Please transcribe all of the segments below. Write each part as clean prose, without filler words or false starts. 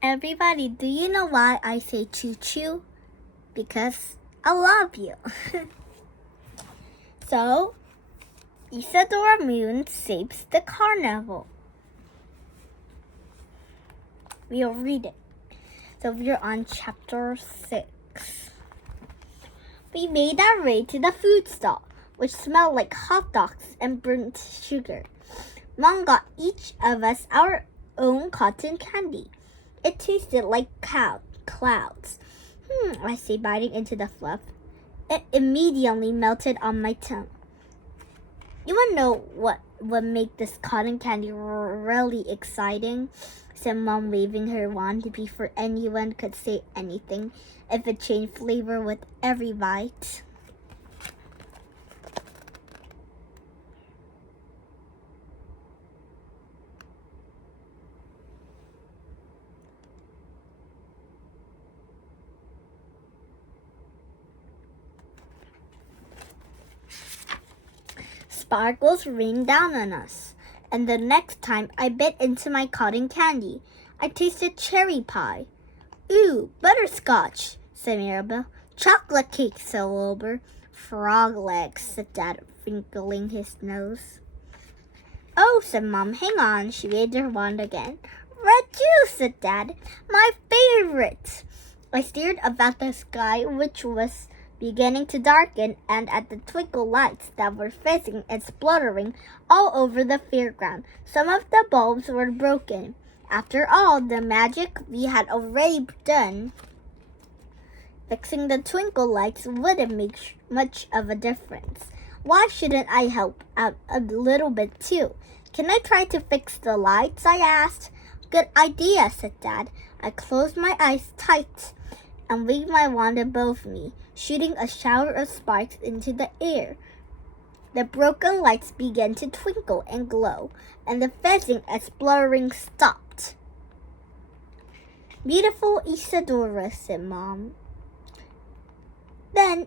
Everybody, do you know why I say choo-choo? Because I love you. So, Isadora Moon saves the carnival. We'll read it. So we're on chapter 6. We made our way to the food stall, which smelled like hot dogs and burnt sugar. Mom got each of us our own cotton candy. It tasted like clouds. I say, biting into the fluff. It immediately melted on my tongue. You want to know what would make this cotton candy really exciting? Said Mom, waving her wand before anyone could say anything if it changed flavor with every bite. Sparkles rained down on us, and the next time I bit into my cotton candy, I tasted cherry pie. Ooh, butterscotch, said Mirabel. Chocolate cake, said Wilbur. Frog legs, said Dad, wrinkling his nose. Oh, said Mom, hang on. She waved her wand again. Red juice, said Dad. My favorite. I stared about the sky, which was beginning to darken, and at the twinkle lights that were fizzing and spluttering all over the fairground. Some of the bulbs were broken. After all, the magic we had already done, fixing the twinkle lights wouldn't make much of a difference. Why shouldn't I help out a little bit too? Can I try to fix the lights? I asked. Good idea, said Dad. I closed my eyes tight and waved my wand above me, shooting a shower of sparks into the air. The broken lights began to twinkle and glow, and the fizzing and spluttering stopped. Beautiful Isadora, said Mom. Then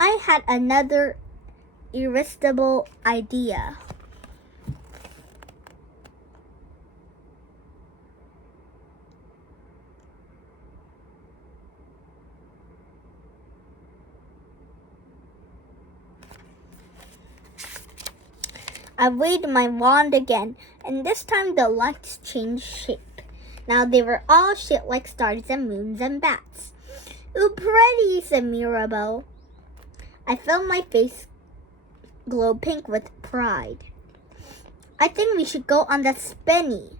I had another irresistible idea. I waved my wand again, and this time the lights changed shape. Now they were all shaped like stars and moons and bats. Ooh, pretty, said Mirabel. I felt my face glow pink with pride. I think we should go on the spinny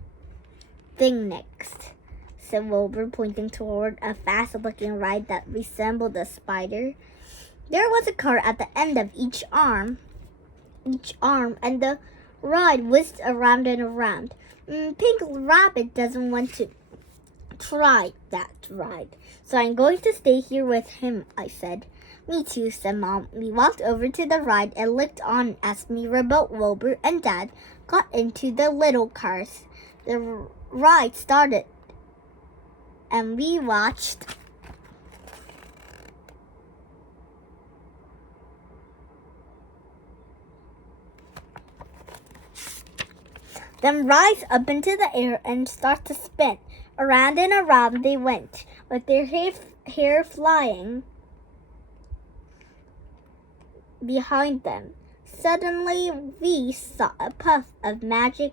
thing next, said Wilbur, pointing toward a fast-looking ride that resembled a spider. There was a car at the end of each arm, and the ride whizzed around and around. Pink Rabbit doesn't want to try that ride, so I'm going to stay here with him, I said. Me too, said Mom. We walked over to the ride and looked on as Mirabel, Wilbur, and Dad got into the little cars. The ride started, and we watched. Then rise up into the air and start to spin. Around and around they went, with their hair flying behind them. Suddenly we saw a puff of magic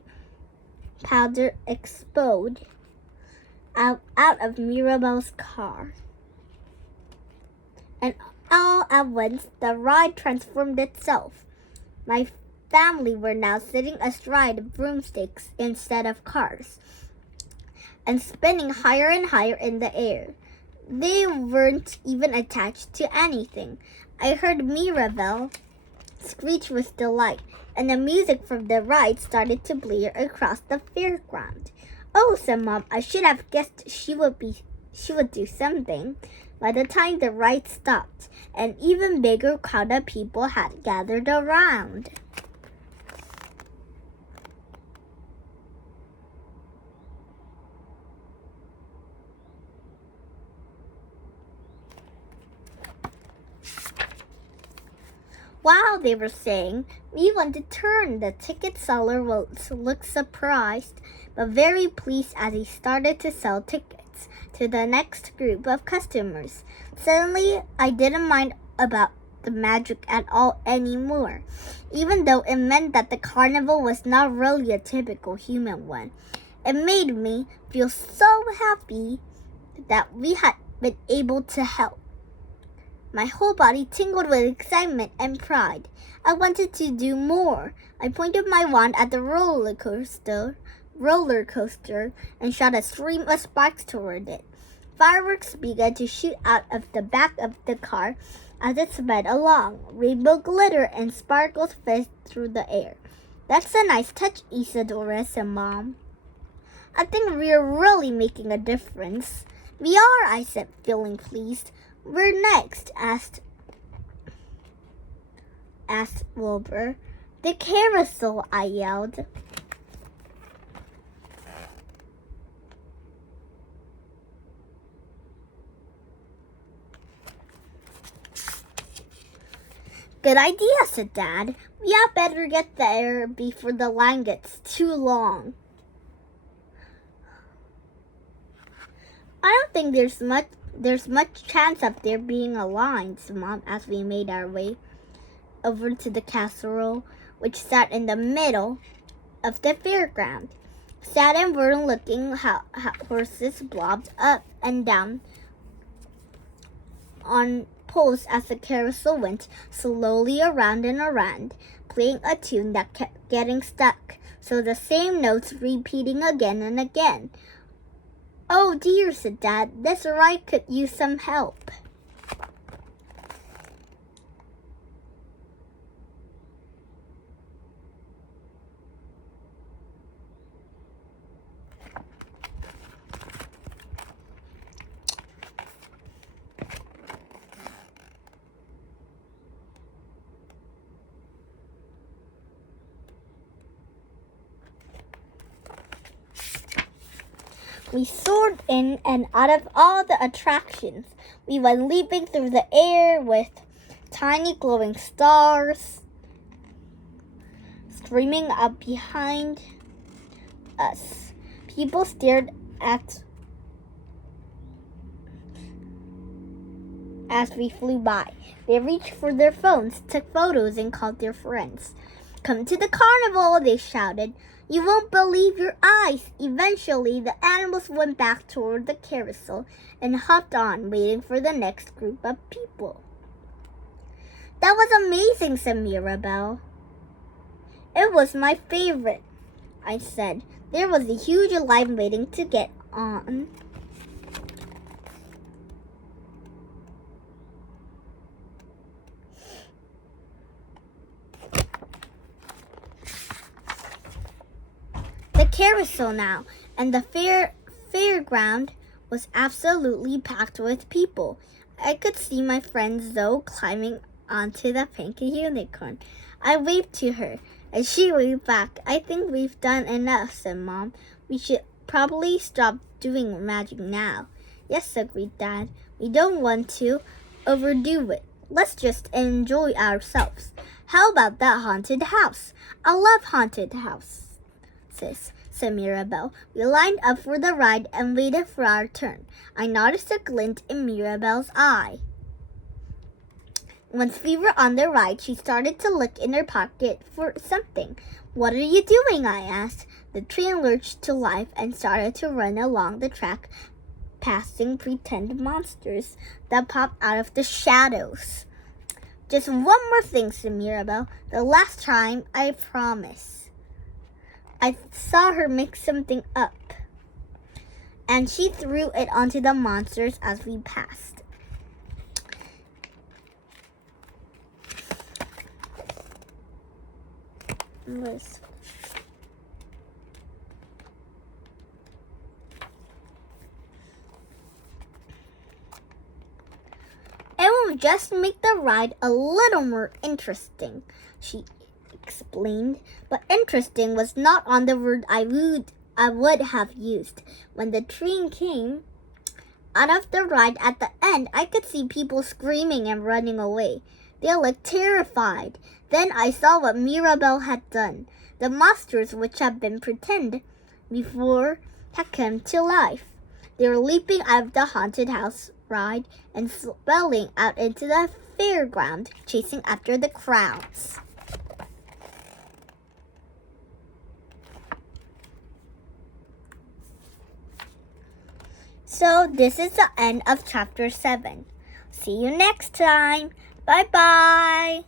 powder explode out of Mirabel's car. And all at once the ride transformed itself. My family were now sitting astride broomsticks instead of cars, and spinning higher and higher in the air. They weren't even attached to anything. I heard Mirabel screech with delight, and the music from the ride started to blare across the fairground. Oh, said Mom, I should have guessed she would do something. By the time the ride stopped, an even bigger crowd of people had gathered around. Wow, they were saying. We want to turn. The ticket seller looked surprised, but very pleased as he started to sell tickets. tickets to the next group of customers. Suddenly, I didn't mind about the magic at all anymore, even though it meant that the carnival was not really a typical human one. It made me feel so happy that we had been able to help. My whole body tingled with excitement and pride. I wanted to do more. I pointed my wand at the roller coaster and shot a stream of sparks toward it. Fireworks began to shoot out of the back of the car as it sped along. Rainbow glitter and sparkles fizzed through the air. That's a nice touch, Isadora, said Mom. I think we're really making a difference. We are, I said, feeling pleased. Where next? asked Wilbur. The carousel, I yelled. Good idea, said Dad. We had better get there before the line gets too long. I don't think there's much chance of there being a line, said Mom, as we made our way over to the castle, which sat in the middle of the fairground. Sad and Vernon looking how horses blobbed up and down on poles as the carousel went slowly around and around, playing a tune that kept getting stuck, so the same notes repeating again and again. Oh dear, said Dad, this ride could use some help. We soared in and out of all the attractions. We went leaping through the air with tiny glowing stars streaming up behind us. People stared at as we flew by. They reached for their phones, took photos, and called their friends. Come to the carnival, they shouted. You won't believe your eyes. Eventually, the animals went back toward the carousel and hopped on, waiting for the next group of people. That was amazing, said Mirabelle. It was my favorite, I said. There was a huge line waiting to get on. The carousel now, and the fairground was absolutely packed with people. I could see my friend Zoe climbing onto the pink unicorn. I waved to her, and she waved back. I think we've done enough, said Mom. We should probably stop doing magic now. Yes, agreed Dad. We don't want to overdo it. Let's just enjoy ourselves. How about that haunted house? I love haunted houses, said Mirabelle. We lined up for the ride and waited for our turn. I noticed a glint in Mirabelle's eye. Once we were on the ride, she started to look in her pocket for something. What are you doing? I asked. The train lurched to life and started to run along the track, passing pretend monsters that popped out of the shadows. Just one more thing, said Mirabelle. The last time, I promise. I saw her mix something up, and she threw it onto the monsters as we passed. It will just make the ride a little more interesting, she explained, but interesting was not on the word I would have used. When the train came out of the ride at the end, I could see people screaming and running away. They looked terrified. Then I saw what Mirabelle had done. The monsters, which had been pretend before, had come to life. They were leaping out of the haunted house ride and spelling out into the fairground, chasing after the crowds. So this is the end of chapter 7. See you next time. Bye-bye.